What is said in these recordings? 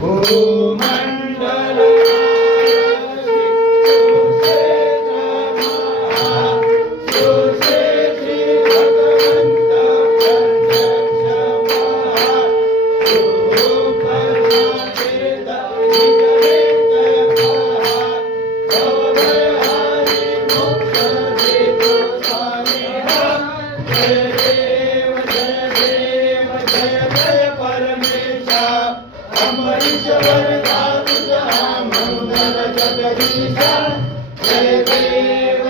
भूमंडल जय देव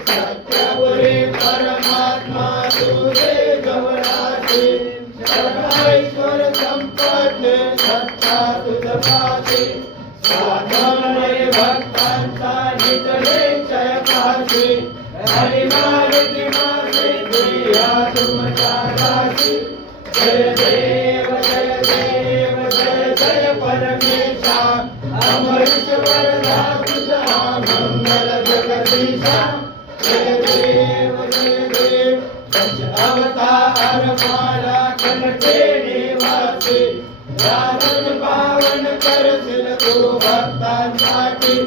सत्यपुरी परमात्मा तुझे जवळाचे सर्वेश्वर संपत सत्ता तुझ पासे साधने भक्तांचा नितळे जय पासे हरी मारुती मासे प्रिया तुमच्या दासी जय देव जय जय परमेशा अमरीश्वर मंगल जगदीशा जय देव दश अवतार माला कंठे निवासी राजन पावन करशील तू भक्तांसाठी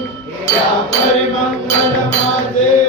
या परिमंगल माझे